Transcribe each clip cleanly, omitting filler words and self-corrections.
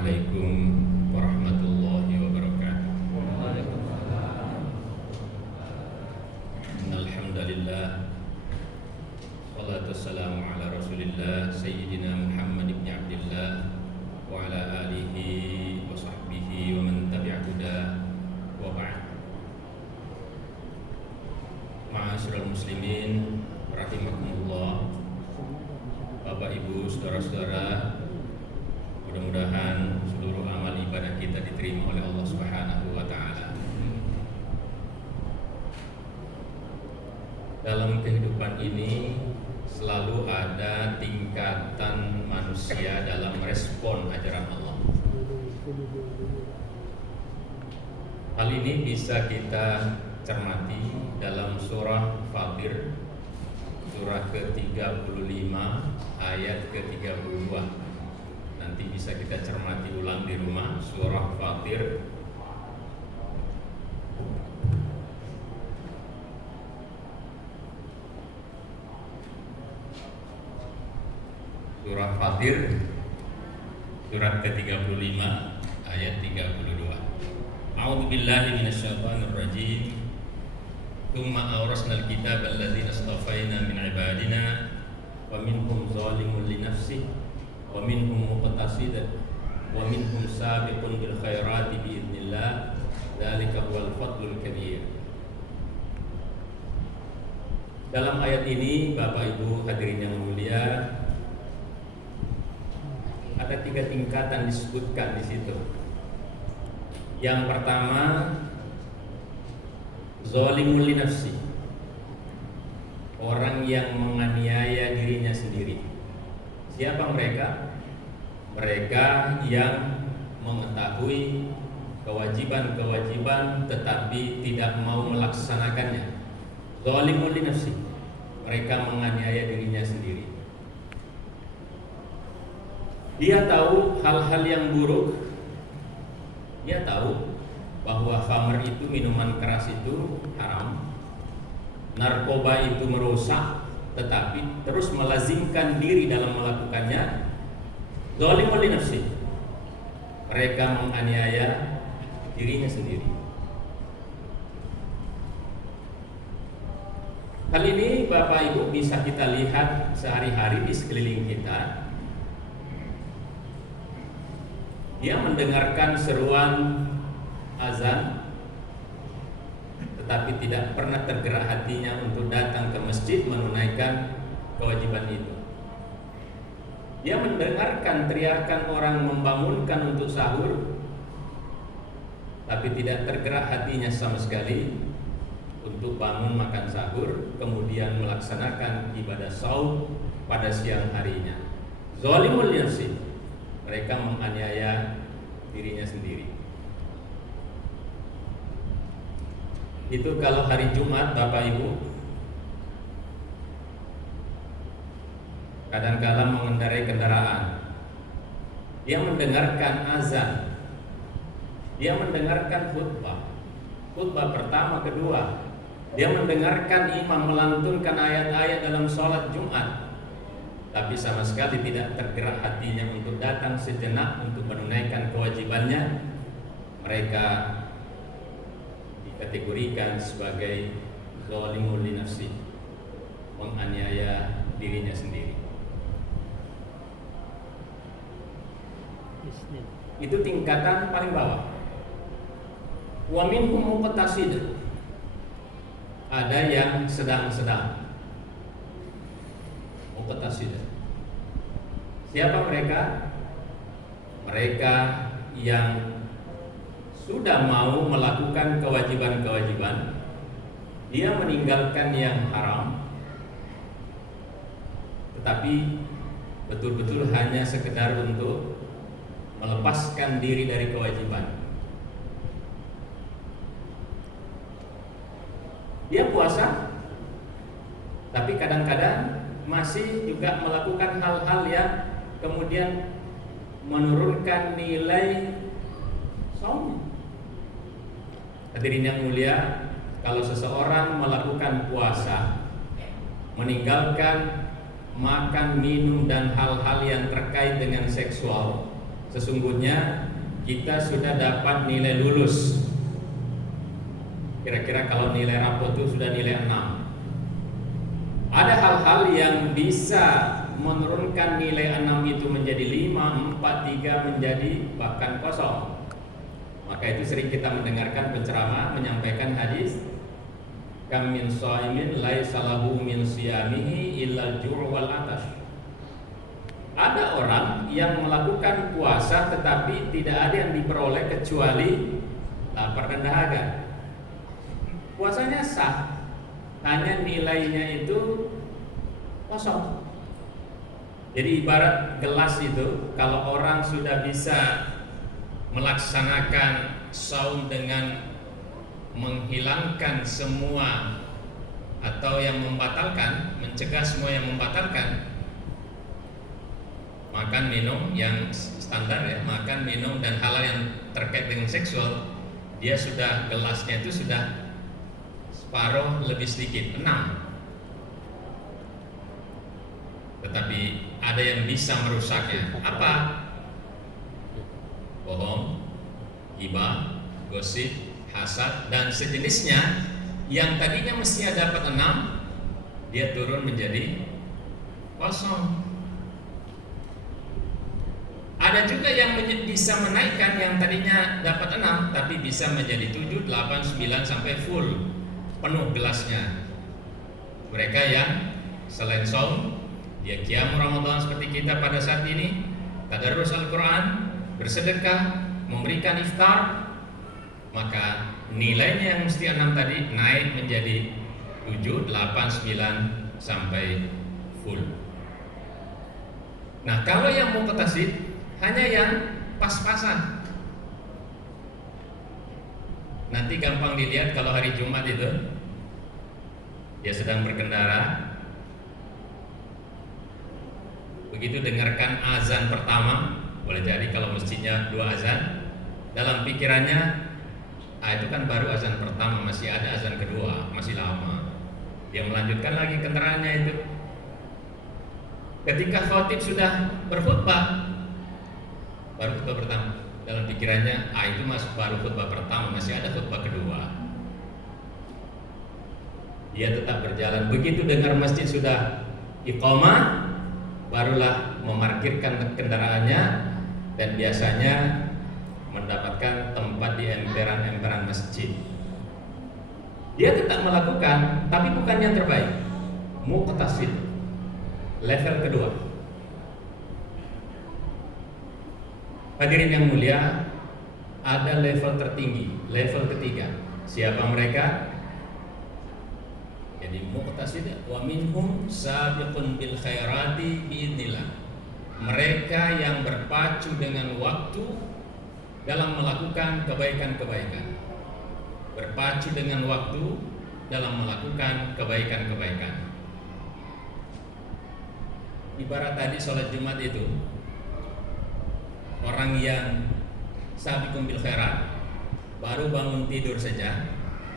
Assalamualaikum warahmatullahi wabarakatuh. Alhamdulillah, salatu wassalamu ala rasulillah Sayyidina Muhammad ibn Abdillah wa ala alihi wa sahbihi wa man tabi'a huda wa ba'd. Ma'asyiral muslimin rahimakumullah, Bapak Ibu, saudara-saudara, mudah-mudahan seluruh amal ibadah kita diterima oleh Allah Subhanahu wa taala. Dalam kehidupan ini selalu ada tingkatan manusia dalam respon ajaran Allah. Hal ini bisa kita cermati dalam surah Fatir, surah ke-35 ayat ke-32. Nanti bisa kita cermati ulang di rumah, surah Fatir surat ke-35 ayat 32. A'udzu billahi minasyaitonir rajim. Tsumma awrasnal kitaba alladzina astafaina min ibadina wa minhum zalimun li nafsihi wa minhum muqtasidun wa minhum sabiqun bil khairati bi idznillah, dzalika huwal fadlul kabir. Dalam ayat ini, Bapak Ibu hadirin yang mulia, ada 3 tingkatan disebutkan di situ. Yang pertama, zalimul li nafsi, orang yang menganiaya dirinya sendiri. Siapa mereka? Mereka yang mengetahui kewajiban-kewajiban tetapi tidak mau melaksanakannya. Zalimul li nafsi, mereka menganiaya dirinya sendiri. Dia tahu hal-hal yang buruk. Dia tahu bahwa khamr itu, minuman keras itu haram, narkoba itu merusak, tetapi terus melazimkan diri dalam melakukannya. Zalimul li nafsi, mereka menganiaya dirinya sendiri. Hal ini Bapak Ibu bisa kita lihat sehari-hari di sekeliling kita. Dia mendengarkan seruan azan, tetapi tidak pernah tergerak hatinya untuk datang ke masjid menunaikan kewajiban itu. Dia mendengarkan teriakan orang membangunkan untuk sahur, tapi tidak tergerak hatinya sama sekali untuk bangun makan sahur, kemudian melaksanakan ibadah shaum pada siang harinya. Zalimul li nafsi, mereka menganiaya dirinya sendiri. Itu kalau hari Jumat, Bapak Ibu, kadang-kadang mengendarai kendaraan, dia mendengarkan azan, dia mendengarkan khutbah pertama, kedua, dia mendengarkan imam melantunkan ayat-ayat dalam sholat Jumat, tapi sama sekali tidak tergerak hatinya untuk datang sejenak untuk menunaikan kewajibannya. Mereka dikategorikan sebagai zalimul li nafsi, menganiaya dirinya sendiri. Itu tingkatan paling bawah. Wa minhum muqtasid, ada yang sedang-sedang. Muqtasid, siapa mereka? Mereka yang sudah mau melakukan kewajiban-kewajiban, dia meninggalkan yang haram, tetapi betul-betul hanya sekedar untuk melepaskan diri dari kewajiban. Dia puasa, tapi kadang-kadang masih juga melakukan hal-hal yang kemudian menurunkan nilai shaum. Hadirin yang mulia, kalau seseorang melakukan puasa, meninggalkan makan, minum dan hal-hal yang terkait dengan seksual, sesungguhnya kita sudah dapat nilai lulus. Kira-kira kalau nilai rapot itu sudah nilai 6. Ada hal-hal yang bisa menurunkan nilai 6 itu menjadi 5, 4, 3 menjadi bahkan kosong. Maka itu sering kita mendengarkan penceramah menyampaikan hadis, kam min shaimin laisa lahu min siyamihi illa al-ju' wal atash. Ada orang yang melakukan puasa tetapi tidak ada yang diperoleh kecuali lapar dan dahaga. Puasanya sah, hanya nilainya itu kosong. Jadi ibarat gelas itu, kalau orang sudah bisa melaksanakan saum dengan menghilangkan semua atau yang membatalkan, mencegah semua yang membatalkan, makan minum yang standar ya, makan minum dan hal yang terkait dengan seksual, dia sudah gelasnya itu sudah separuh lebih sedikit, 6. Tetapi ada yang bisa merusaknya. Apa? Bohong, ghibah, gosip, hasad dan sejenisnya yang tadinya mestinya dapat 6, dia turun menjadi kosong. Ada juga yang bisa menaikkan yang tadinya dapat 6 tapi bisa menjadi 7, 8, 9 sampai full, penuh gelasnya. Mereka yang selain saum, dia qiyam Ramadan seperti kita pada saat ini, tadarus Al-Quran, bersedekah, memberikan iftar, maka nilainya yang mesti 6 tadi naik menjadi 7, 8, 9 sampai full. Nah, kalau yang muqtasid hanya yang pas-pasan. Nanti gampang dilihat kalau hari Jumat itu dia sedang berkendara, begitu dengarkan azan pertama, boleh jadi kalau masjidnya 2 azan, dalam pikirannya itu kan baru azan pertama, masih ada azan kedua, masih lama. Dia melanjutkan lagi kendaraannya itu. Ketika khatib sudah berkhutbah, baru khutbah pertama, dalam pikirannya itu masih baru khutbah pertama, masih ada khutbah kedua. Dia tetap berjalan. Begitu dengar masjid sudah iqamah, barulah memarkirkan kendaraannya dan biasanya mendapatkan tempat di emperan-emperan masjid. Dia tetap melakukan, tapi bukan yang terbaik. Muqtasid, level kedua. Hadirin yang mulia, ada level tertinggi, level ketiga. Siapa mereka? Jadi muqtasid wa minhum sabiqun bil khairati biidznillah. Mereka yang berpacu dengan waktu dalam melakukan kebaikan-kebaikan. Berpacu dengan waktu dalam melakukan kebaikan-kebaikan. Ibarat tadi sholat Jumat itu, orang yang sabiqun bil khairat baru bangun tidur saja,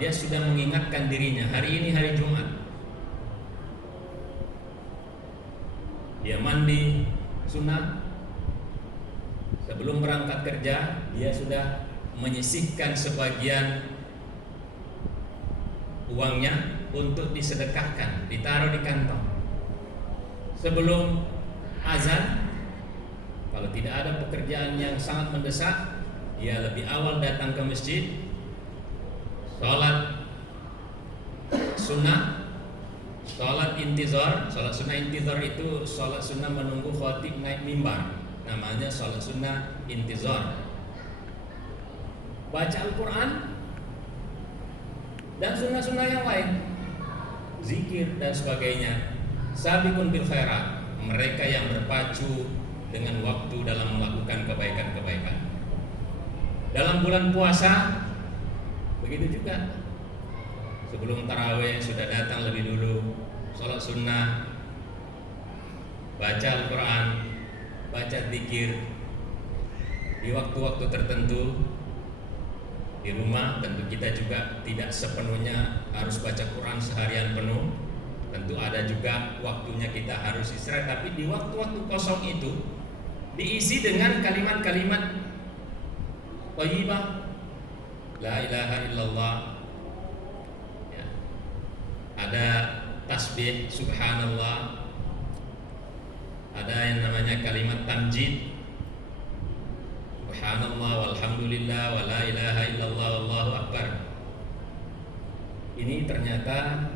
dia sudah mengingatkan dirinya, hari ini hari Jumat. Dia mandi sunnah, sebelum berangkat kerja dia sudah menyisihkan sebagian uangnya untuk disedekahkan, ditaruh di kantong. Sebelum azan, kalau tidak ada pekerjaan yang sangat mendesak, dia lebih awal datang ke masjid, sholat sunnah, sholat intizar. Sholat sunnah intizar itu sholat sunnah menunggu khatib naik mimbar, namanya sholat sunnah intizar. Baca Al-Quran dan sunnah-sunnah yang lain, zikir dan sebagainya. Sabiqun bil khairat, mereka yang berpacu dengan waktu dalam melakukan kebaikan-kebaikan. Dalam bulan puasa begitu juga. Sebelum tarawih sudah datang lebih dulu, sholat sunnah, baca Al-Quran, baca zikir. Di waktu-waktu tertentu di rumah, tentu kita juga tidak sepenuhnya harus baca Quran seharian penuh. Tentu ada juga waktunya kita harus istirahat, tapi di waktu-waktu kosong itu diisi dengan kalimat-kalimat thayyibah, la ilaha illallah, ya. Ada tasbih subhanallah, ada yang namanya kalimat tamjid, subhanallah walhamdulillah wa la ilaha illallah wallahu akbar. Ini ternyata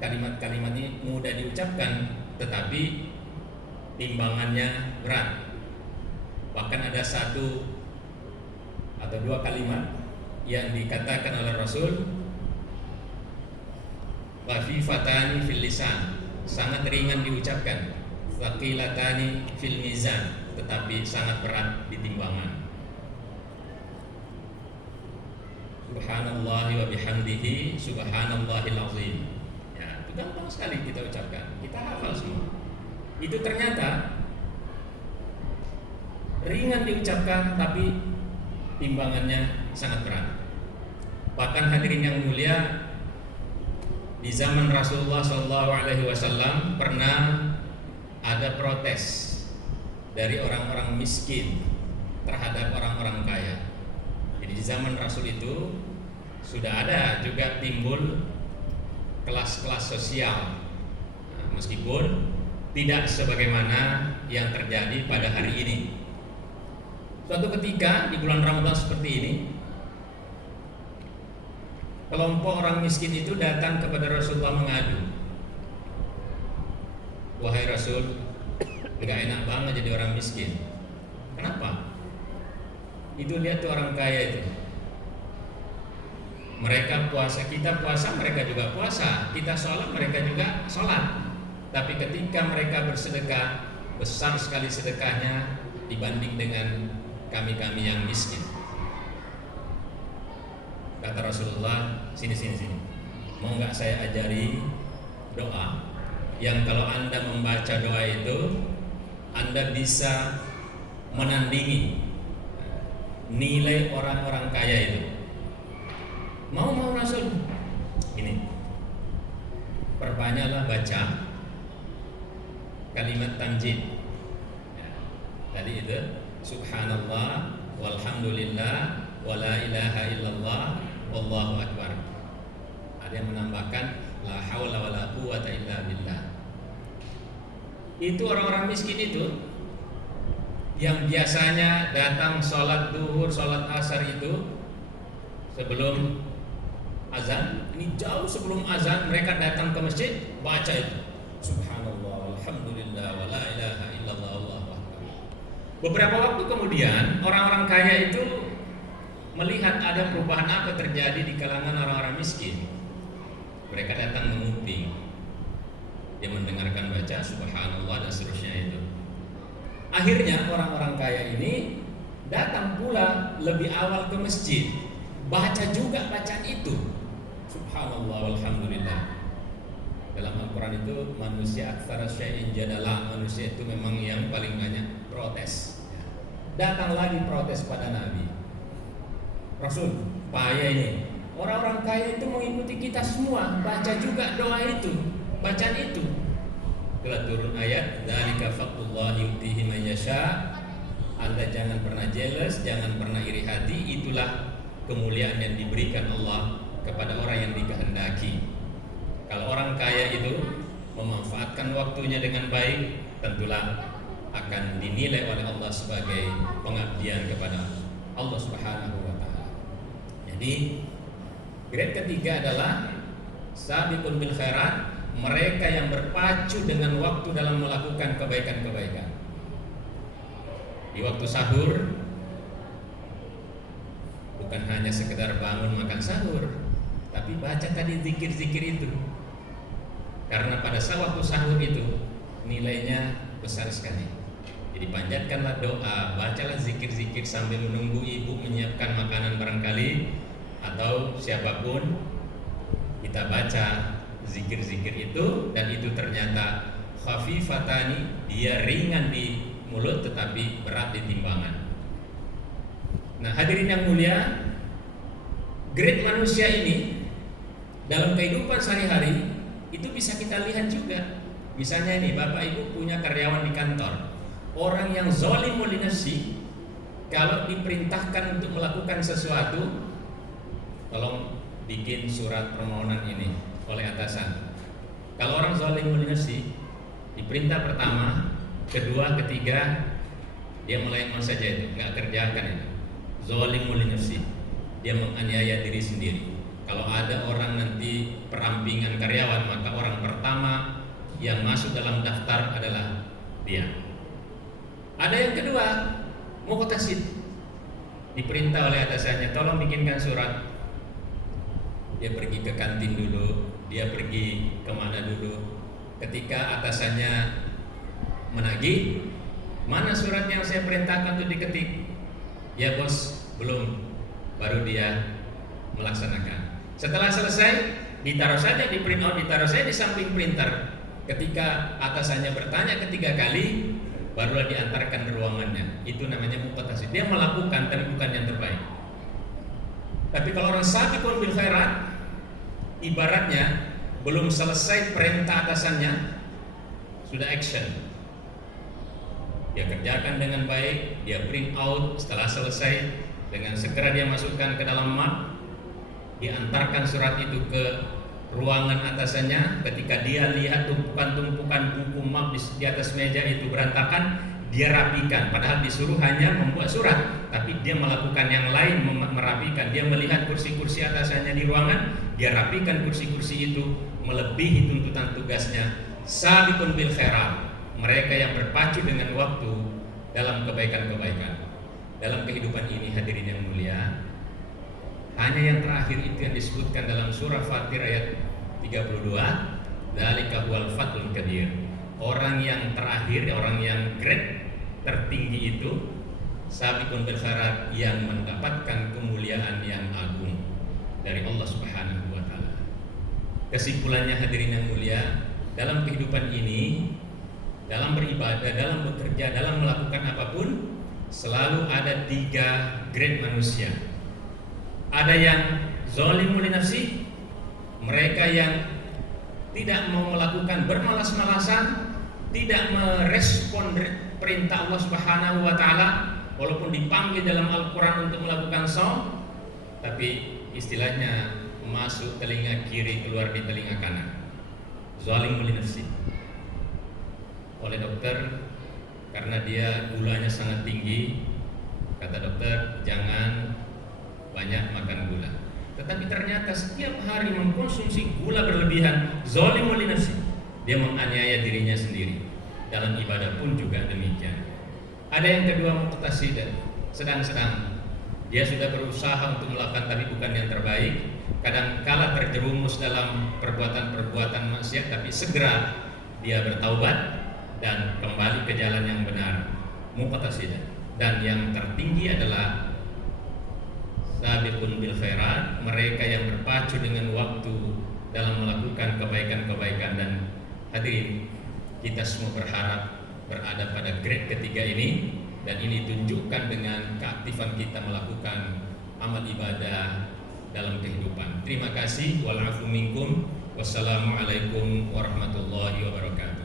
kalimat-kalimat ini mudah diucapkan, tetapi timbangannya berat. Bahkan ada satu atau dua kalimat yang dikatakan oleh Rasul, khafifatani fil lisan, sangat ringan diucapkan, thaqilatani fil mizan, tetapi sangat berat di timbangan. Subhanallah wa bihamdihi subhanallahil azim. Ya, itu gampang sekali kita ucapkan, kita hafal semua. Itu ternyata ringan diucapkan, tapi timbangannya sangat berat. Bahkan hadirin yang mulia, di zaman Rasulullah SAW pernah ada protes dari orang-orang miskin terhadap orang-orang kaya. Jadi di zaman Rasul itu sudah ada juga timbul kelas-kelas sosial, meskipun tidak sebagaimana yang terjadi pada hari ini. Suatu ketika di bulan Ramadan seperti ini, kelompok orang miskin itu datang kepada Rasulullah mengadu, wahai Rasul, gak enak banget jadi orang miskin. Kenapa? Itu lihat tuh orang kaya itu, mereka puasa, kita puasa, mereka juga puasa, kita sholat, mereka juga sholat. Tapi ketika mereka bersedekah, besar sekali sedekahnya dibanding dengan kami-kami yang miskin. Kata Rasulullah, sini, mau nggak saya ajari doa yang kalau Anda membaca doa itu, Anda bisa menandingi nilai orang-orang kaya itu. Mau Rasul? Ini, perbanyaklah baca kalimat tamjid. Ya, tadi itu subhanallah walhamdulillah wa la ilaha illallah wallahu akbar. Ada yang menambahkan la haula wa la quwwata illa billah. Itu orang-orang miskin itu yang biasanya datang sholat duhur, sholat asar itu sebelum azan, ini jauh sebelum azan mereka datang ke masjid, baca itu subhanallah alhamdulillah wa la ilaha illallah wallahu akbar. Beberapa waktu kemudian orang-orang kaya itu melihat ada perubahan apa terjadi di kalangan orang-orang miskin. Mereka datang menguping, dia mendengarkan baca subhanallah dan seterusnya itu. Akhirnya orang-orang kaya ini datang pula lebih awal ke masjid, baca juga bacaan itu subhanallah walhamdulillah. Dalam Al-Quran itu manusia aktsara syai'in jadalah, manusia itu memang yang paling banyak protes. Datang lagi protes pada Nabi, Rasul, payah ini, orang-orang kaya itu mengikuti kita semua, baca juga doa itu, bacaan itu. Telah turun ayat, dzalika fadlullah yu'tihi man yasha. Anda jangan pernah jealous, jangan pernah iri hati, itulah kemuliaan yang diberikan Allah kepada orang yang dikehendaki. Kalau orang kaya itu memanfaatkan waktunya dengan baik, tentulah akan dinilai oleh Allah sebagai pengabdian kepada Allah Subhanahu wa taala. Jadi, grade ketiga adalah sabiqun bil khairat, mereka yang berpacu dengan waktu dalam melakukan kebaikan-kebaikan. Di waktu sahur bukan hanya sekedar bangun makan sahur, tapi baca tadi zikir-zikir itu. Karena pada saat waktu sahur itu nilainya besar sekali. Jadi panjatkanlah doa, bacalah zikir-zikir sambil menunggu ibu menyiapkan makanan barangkali, atau siapapun, kita baca zikir-zikir itu, dan itu ternyata khafifatani, dia ringan di mulut tetapi berat di timbangan. Nah, hadirin yang mulia, grade manusia ini dalam kehidupan sehari-hari itu bisa kita lihat juga. Misalnya ini, Bapak Ibu punya karyawan di kantor, Orang yang zalimun li nafsi, kalau diperintahkan untuk melakukan sesuatu, tolong bikin surat permohonan ini oleh atasan. Kalau orang zalimun li nafsi, diperintah pertama, kedua, ketiga, dia melayan saja itu, nggak kerjakan itu. Zalimun li nafsi, dia menganiaya diri sendiri. Kalau ada orang nanti perampingan karyawan, maka orang pertama yang masuk dalam daftar adalah dia. Ada yang kedua, muqtasid, diperintah oleh atasannya, tolong bikinkan surat. Dia pergi ke kantin dulu, dia pergi kemana dulu. Ketika atasannya menagih, mana surat yang saya perintahkan untuk diketik? Ya bos, belum. Baru dia melaksanakan. Setelah selesai, ditaruh saja di print out, ditaruh saja di samping printer. Ketika atasannya bertanya ketiga kali, barulah diantarkan ke ruangannya. Itu namanya muqtasid. Dia melakukan tapi bukan yang terbaik. Tapi kalau orang sabiqun bil khairat, ibaratnya belum selesai perintah atasannya, sudah action. Dia kerjakan dengan baik, dia print out, setelah selesai dengan segera dia masukkan ke dalam map, diantarkan surat itu ke ruangan atasannya. Ketika dia lihat tumpukan-tumpukan buku map di atas meja itu berantakan, dia rapikan. Padahal disuruh hanya membuat surat, tapi dia melakukan yang lain, merapikan. Dia melihat kursi-kursi atasannya di ruangan, dia rapikan kursi-kursi itu, melebihi tuntutan tugasnya. Sabiqun bil khairat, mereka yang berpacu dengan waktu dalam kebaikan-kebaikan. Dalam kehidupan ini hadirin yang mulia, hanya yang terakhir itu yang disebutkan dalam surah Fatir ayat 32, dzalika huwal fadlul kabir. Orang yang terakhir, orang yang grade tertinggi itu sabiqun bil khairat, yang mendapatkan kemuliaan yang agung dari Allah Subhanahu wa taala. Kesimpulannya hadirin yang mulia, dalam kehidupan ini, dalam beribadah, dalam bekerja, dalam melakukan apapun, selalu ada 3 grade manusia. Ada yang zalimun li nafsi, mereka yang tidak mau melakukan, bermalas-malasan, tidak merespon perintah Allah Subhanahu wa taala walaupun dipanggil dalam Al-Qur'an untuk melakukan shaum, tapi istilahnya masuk telinga kiri, keluar di telinga kanan. Zalimun li nafsi. Oleh dokter, karena dia gulanya sangat tinggi, kata dokter jangan banyak makan gula. Tetapi ternyata setiap hari mengkonsumsi gula berlebihan, zalimun li nafsi. Dia menganiaya dirinya sendiri. Dalam ibadah pun juga demikian. Ada yang kedua, muqtasid, sedang-sedang. Dia sudah berusaha untuk melakukan tapi bukan yang terbaik. Kadang-kala terjerumus dalam perbuatan-perbuatan maksiat, tapi segera dia bertaubat dan kembali ke jalan yang benar, muqtasid. Dan yang tertinggi adalah sabiqun bil khairat, mereka yang berpacu dengan waktu dalam melakukan kebaikan-kebaikan. Dan hadirin, kita semua berharap berada pada grade ketiga ini, dan ini tunjukkan dengan keaktifan kita melakukan amal ibadah dalam kehidupan. Terima kasih. Wal afu minkum. Wassalamualaikum warahmatullahi wabarakatuh.